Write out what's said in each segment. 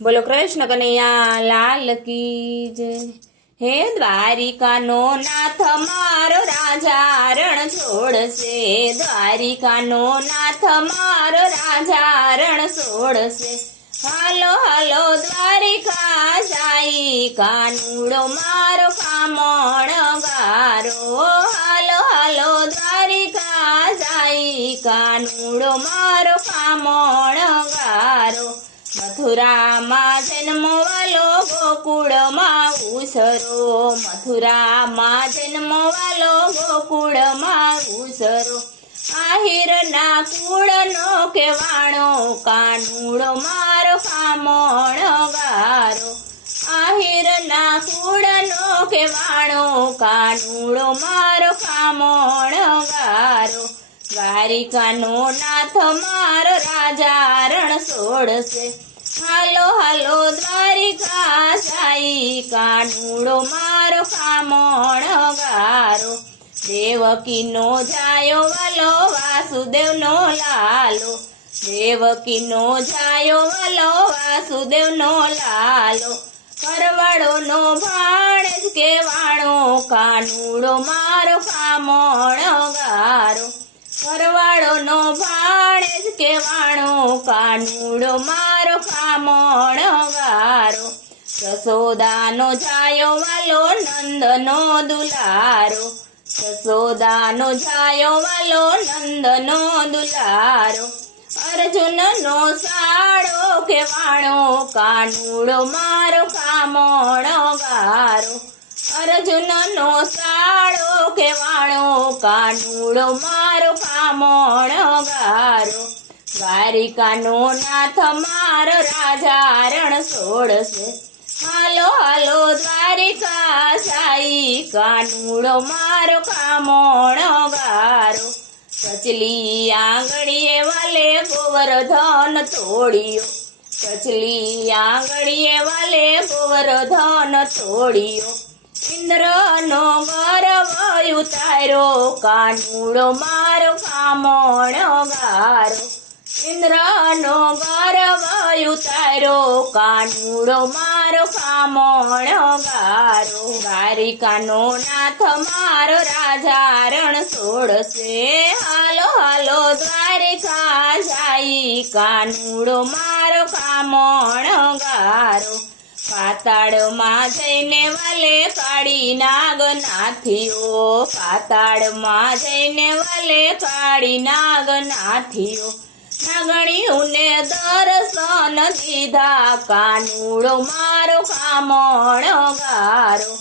बोलो कृष्ण कन्हैया लाल की जय। हे द्वारिकानो नाथ मारो राजा रण छोड़से, द्वारिकानो नाथ मारो राजा रण छोड़से। हालो हालो द्वारिका जाई, कानूड़ो मारो कामण गारो। हालो हालो द्वारिका जाई, कानूड़ो मारो कामण गारो। मथुराમાં જન્મવાલો ગોકુળમાં ઉછરો, મથુરામાં જન્મવાલો ગોકુળમાં ઉછરો। આહિરના કુળનો કેવાણો, કાનુડો મારો કામણ ગારો। આહિરના કુળનો કેવાણો, કાનુડો મારો કામણ ગારો। દ્વારિકાનો નાથ મારો રાજા રણ છોડશે। હાલો હાલો દ્વારિકા જાઈ, કાનુડો મારો કામણ ગારો। દેવકીનો જાયો વાલો વાસુદેવનો લાલો, દેવકીનો જાયો વાલો વાસુદેવનો લાલો। કરવાળોનો ભાણેજ કેવાણો, કાનુડો મારો કામણ ગારો। કરવાળોનો ભાણેજ કેવાણો, કાનુડો મારો કામણ ગારો। જશોદાનો જાયો વાલો નંદનો દુલારો, જશોદાનો જાયો વાલો નંદનો દુલારો। અર્જુનનો સાળો કેવાણો, કાનુડો મારો કામણ ગારો। અર્જુનનો સાળો કેવાણો, કાનુડો મારો કામણ ગારો। દ્વારિકાનો નાથ મારો રાજા રણ છોડશે। હાલો હાલો દ્વારિકા જાઈ, કાનુડો મારો કામણ ગારો। સચલી આંગળીએ વાલે ગોવર્ધન તોડિયો, સચલી આંગળીએ વાલે ગોવર્ધન તોડિયો। ઇન્દ્રનો ગર્વ ઉતાર્યો, કાનુડો મારો કામણ ગારો। ઇન્દ્રનો ગર્વ ઉતાર્યો, કાનુડો મારો કામણ ગારો। દ્વારિકાનો નાથ મારો રાજા રણ છોડશે। હાલો હાલો દ્વારિકા જાઈ, કાનુડો મારો કામણ ગારો। પાતાળમાં જઈને વાલે કાળી નાગ નાથિયો, પાતાળમાં જઈને વાલે કાળી નાગ નાથિયો। નાગણીઓને દર્શન દીધા, કાનુડો મારો કામણ ગારો।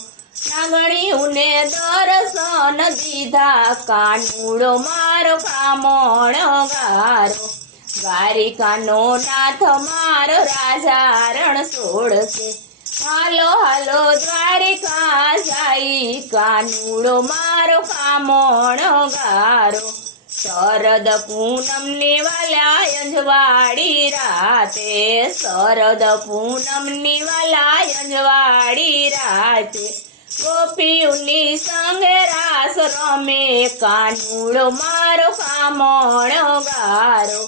નાગણીઓને દર્શન દીધા, કાનુડો મારો કામણ ગારો। દ્વારિકાનો નાથ મારો રાજા રણ છોડશે। હાલો હાલો દ્વારિકા જાઈ, કાનુડો મારો કામણ ગારો। શરદ પૂનમની વાલા અંજવાળી રાતે, શરદ પૂનમની વાલા અંજવાળી રાતે। ગોપીઓની સંગે રાસ રમે, કાનુડો મારો કામણ ગારો।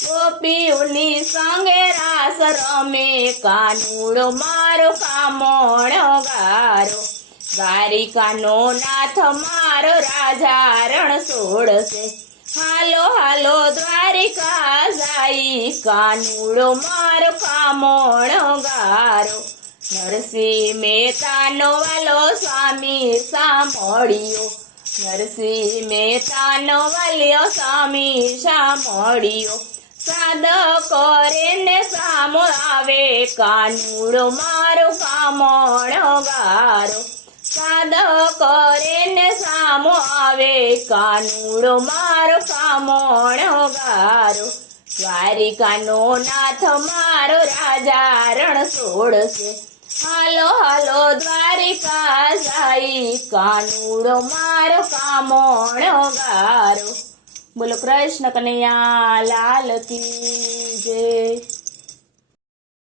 ગોપીઓની સંગે રાસ રમે, કાનુડો મારો કામણ ગારો। દ્વારિકાનો નાથ મારો રાજા રણ છોડશે। હાલો હાલો દ્વારિકા જાઈ, કાનુડો મારો કામણ ગારો। નરસિંહ મહેતાનો વાલો સ્વામી સાંભળ્યો, નરસિંહ મહેતાનો વાલ્યો સ્વામી સાંભળ્યો। સાદ કરીને સામો આવે, કાનુડો મારો કામણ ગારો। સાદ કરીને સામો આવે, કાનુડો મારો કામણ ગારો। દ્વારિકાનો નાથ મારો રાજા રણ છોડશે। હાલો હાલો દ્વારિકા જાઈ, કાનુડો મારો કામણ ગારો। બોલો કૃષ્ણ કનૈયા લાલ કી જય।